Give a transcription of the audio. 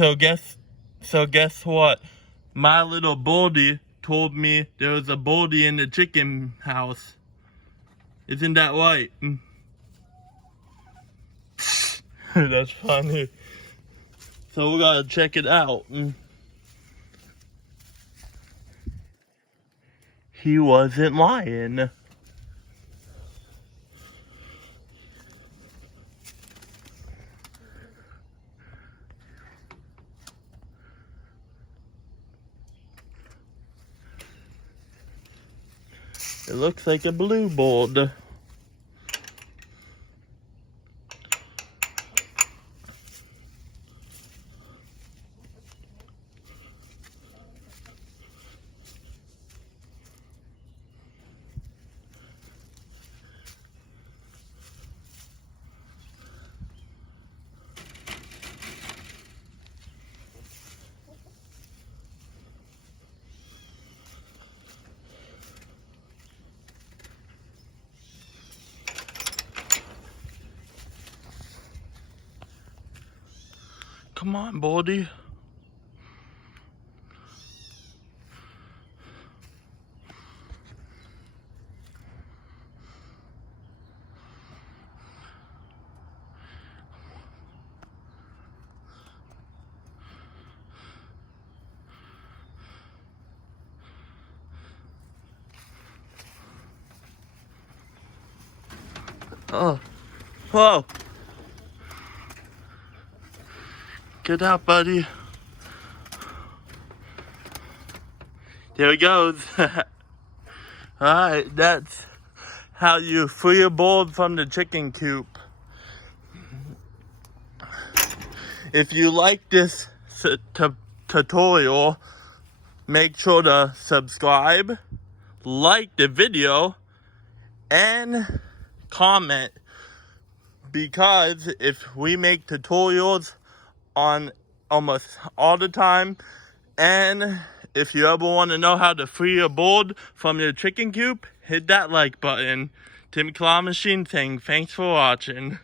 So guess what? My little birdie told me there was a birdie in the chicken house. Isn't that right? That's funny. So we gotta check it out. He wasn't lying. It looks like a blue bird. Come on, birdie. Oh, whoa. Get out, buddy. There he goes. Alright, that's how you free a bird from the chicken coop. If you like this tutorial, make sure to subscribe, like the video, and comment, because if we make tutorials on almost all the time, and if you ever want to know how to free a bird from your chicken coop, hit that like button. Tim Claw Machine saying thanks for watching.